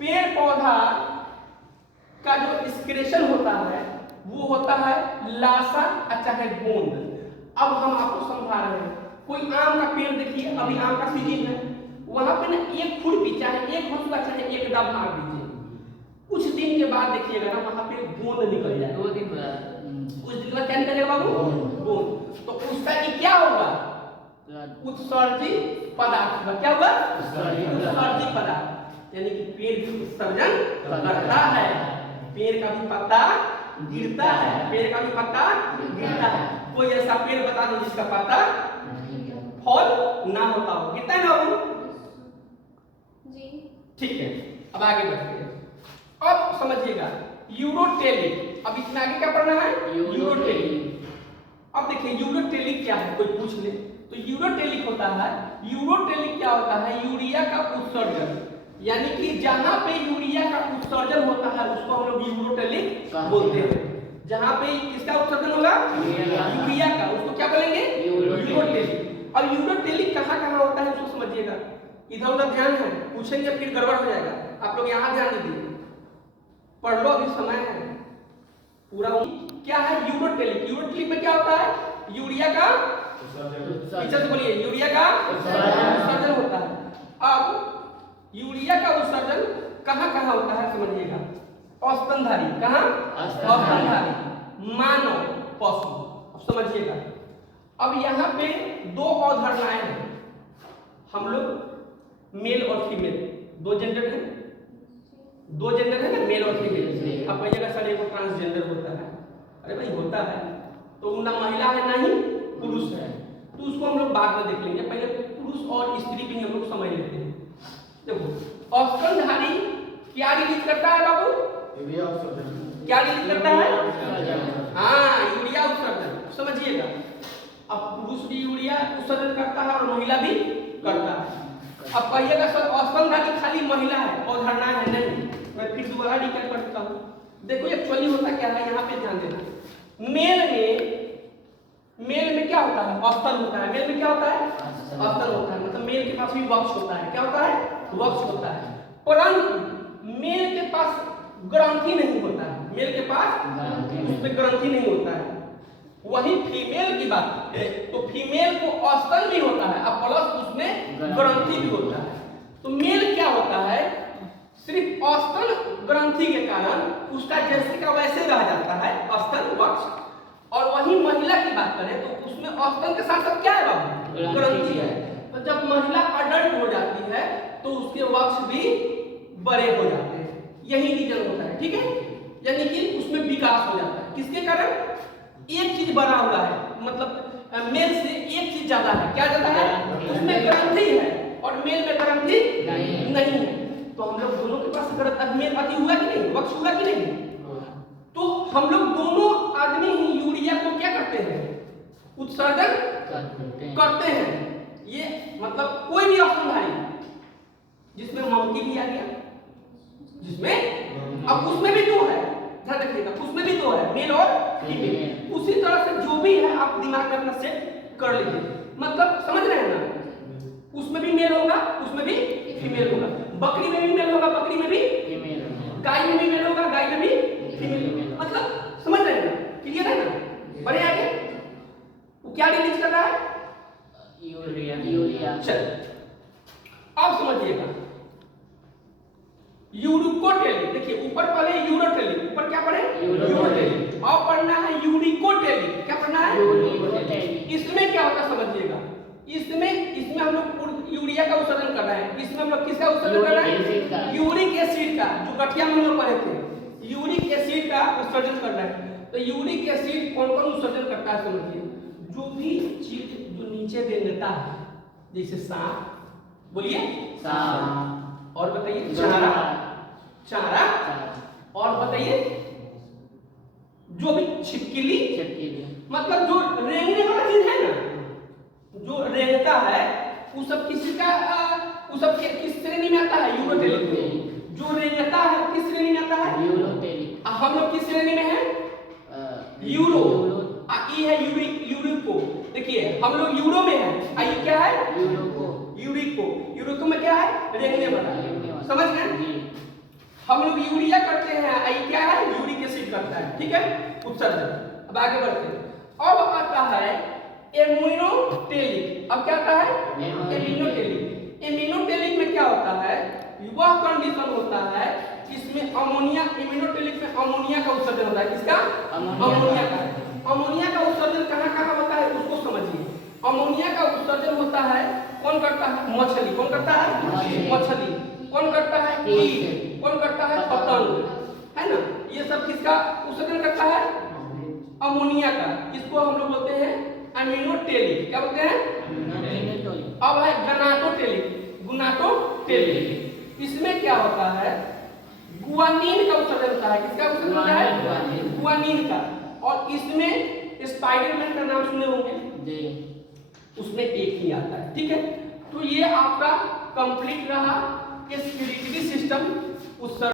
पेड़ पौधा का जो एक्सक्रेशन होता है वो होता है लासा चाहे गोंद। अब हम आपको समझा रहे हैं, कोई आम का पेड़ देखिए, अभी आम का सीजन है, वहां पे ना एक खुरपी चाहे एक हंसुआ चाहे एक डब मार दीजिए, कुछ दिन के बाद देखिएगा ना वहां पे गोंद निकल जाए। 2 दिन कुछ दिन बाद क्या निकलेगा बाबू? गोंद। तो उसका ये क्या होगा? उत्सर्जित पदार्थ। क्या होगा? उत्सर्जित पदार्थ, यानी कि पेड़ भी उत्सर्जन करता है, पेड़ का भी पत्ता गिरता है, पेड़ का भी पत्ता गिरता है। कोई ऐसा पेड़ बता दो जिसका पत्ता फल ना होता हो, गिरता है ना बाबू जी? ठीक है, अब आगे बढ़ते हैं। अब समझिएगा यूरोटेलिक। अब इसमें आगे क्या पढ़ना है? यूरोटेलिक। अब देखिए यूरोटेलिक क्या है, कोई पूछ ले तो यूरोटेलिक होता है, यूरोटेलिक क्या होता है? यूरिया का उत्सर्जन, यानी कि जहां पे यूरिया का उत्सर्जन होता है उसको हम लोग यूरोटेलिक बोलते हैं। जहां पे किसका उत्सर्जन होगा? यूरिया का, उसको क्या बोलेंगे? यूरोटेलिक। अब यूरोटेलिक कहां-कहां होता है उसको समझिएगा, इधर उधर ध्यान है, पूछेंगे फिर गड़बड़ हो जाएगा। आप लोग यहां ध्यान दीजिए, पढ़ लो, अभी समय है पूरा। क्या है यूरोटेलिक? यूरोटेलिक में क्या होता है? यूरिया का पीछे से बोलिए, यूरिया का उत्सर्जन होता है। अब यूरिया का उत्सर्जन कहां-कहां होता है समझिएगा, औस्तनधारी। कहां? औस्तनधारी, मानव, पशु। अब समझिएगा, अब यहाँ पे दो अवधारणाएं हैं, हम लोग मेल और फीमेल, दो जेंडर है, दो जेंडर है ना, मेल और फीमेल। अब कहिएगा सर एक ट्रांसजेंडर होता है, अरे भाई होता है, तो ना महिला है ना ही पुरुष है, तो उसको हम लोग बाद में देख लेंगे, पहले पुरुष और स्त्री भी हम लोग समझ लेते हैं। देखो औस्तनधारी क्या रिलीज करता है बाबू? क्या रिलीज करता है? हाँ, यूरिया उत्सर्जन। समझिएगा, अब पुरुष भी यूरिया उत्सर्जन करता है और महिला भी करता है। अब कहिएगा सर औस्तनधारी खाली महिला है, अवधारणा है नहीं, मैं फिर दोबारा डिटेल करता हूँ। देखो एक्चुअली होता क्या है, यहाँ पे ध्यान देना। मेल में क्या होता है? औस्तन होता है। मेल में क्या होता है? औस्तन होता है, मतलब मेल के पास भी वक्ष होता है। क्या होता है? वक्ष होता है, परंतु मेल के पास ग्रंथि नहीं होता है, मेल के पास उसमें ग्रंथि नहीं होता है। वही फीमेल की बात है, तो फीमेल को औस्तन भी होता है और प्लस उसमें ग्रंथि भी होता है। तो मेल क्या होता है, सिर्फ औस्तन ग्रंथि के कारण उसका जैसे का वैसे रह जाता है, औस्तन वक्ष। और वही महिला की बात करें तो उसमें औस्तन के साथ साथ क्या है बाबू? ग्रंथि है। तो जब महिला अडल्ट हो जाती है तो उसके वक्ष भी बड़े हो जाते हैं, यही रीजन होता है, ठीक है? यानी कि उसमें विकास हो जाता है, किसके कारण? एक चीज बड़ा हुआ है, मतलब मेल से एक चीज ज्यादा है। क्या ज्यादा है? उसमें ग्रंथि है और मेल में ग्रंथि नहीं है। तो हम लोग दोनों के पास मेल अति हुआ कि नहीं, वक्ष हुआ कि नहीं? तो हम लोग दोनों आदमी ही यूरिया को क्या करते हैं? उत्सर्जन करते हैं। ये मतलब कोई भी औस्तनधारी जिसमें ममकी भी आ गया, जिसमें अब उसमें भी दो है, ध्यान रखिएगा, उसमें भी दो है, मेल और फीमेल। उसी तरह से जो भी है आप दिमाग में अपना सेट कर लीजिए, मतलब समझ रहे हैं ना? उसमें भी मेल होगा, उसमें भी फीमेल होगा, बकरी में भी मेल होगा, बकरी में भी फीमेल होगा, गाय में भी मेल होगा, गाय में भी फीमेल। मतलब समझ रहे हैं ना? क्लियर है ना? बढ़े आगे, वो क्या रिलीज कर रहा है? यूरिया। चल अब समझिएगा, यूरिकोटेलिक। देखिए ऊपर पढ़े यूरोटेलिक, ऊपर क्या पढ़े? यूरोटेलिक। अब पढ़ना है यूरिकोटेलिक। क्या पढ़ना है? यूरिकोटेलिक। इसमें क्या होता है समझिएगा, इसमें हम लोग यूरिया का उत्सर्जन कर रहे हैं, इसमें हम लोग किसका उत्सर्जन कर रहे हैं? यूरिक एसिड का, जो गठिया में हम लोग पढ़े थे, यूरिक एसिड का उत्सर्जन कर रहे हैं। तो यूरिक एसिड कौन कौन उत्सर्जन करता है समझिए, जो भी चीज जो नीचे रेंगता है, जैसे सांप, बोलिए सांप, और बताइए चारा, चारा, और बताइए जो भी छिपकली, मतलब जो रेंगने वाला चीज है ना, जो रेंगता है, वो सब किसी का वो सब किस श्रेणी में आता है? यूरोटेलिक में। जो रेंगता है किस श्रेणी में आता है? यूरोटेलिक। हम लोग किस श्रेणी में हैं? यूरो। ये है यूरिको। देखिए हम लोग यूरो में हैं, ये क्या है? यूरिको। यूरिको में क्या है? रेंगने वाला। समझ गए? हम लोग यूरिया करते हैं, आई क्या है, यूरिक एसिड करता है, ठीक है, उत्सर्जन। अब आगे बढ़ते हैं। अब आता है एमिनोटेलिक। अब क्या आता है, एमिनोटेलिक। एमिनोटेलिक में क्या होता है, वह कंडीशन होता है इसमें अमोनिया, एमिनोटेलिक में अमोनिया का उत्सर्जन होता है। किसका, अमोनिया का। अमोनिया का उत्सर्जन कहाँ कहाँ होता है उसको समझिए। अमोनिया का उत्सर्जन होता है, कौन करता है, मछली। कौन करता है, मछली। कौन करता है, कीट। कौन करता है, पतंग, है ना। ये सब किसका उत्सर्जन करता है, अमोनिया का। इसको हम लोग बोलते हैं एमिनोटेलिक। क्या बोलते हैं, अब है गनाटोटेलिक। गुनाटोटेलिक, इसमें क्या होता है, गुआनिन का उत्सर्जन होता है। किसका उत्सर्जन होता है, गुआनिन का। और इसमें स्पाइडरमैन का नाम सुने होंगे, उसमें एक ही आता है, ठीक है। तो ये आपका कंप्लीट रहा कि सिक्योरिटी सिस्टम उत्सर्जन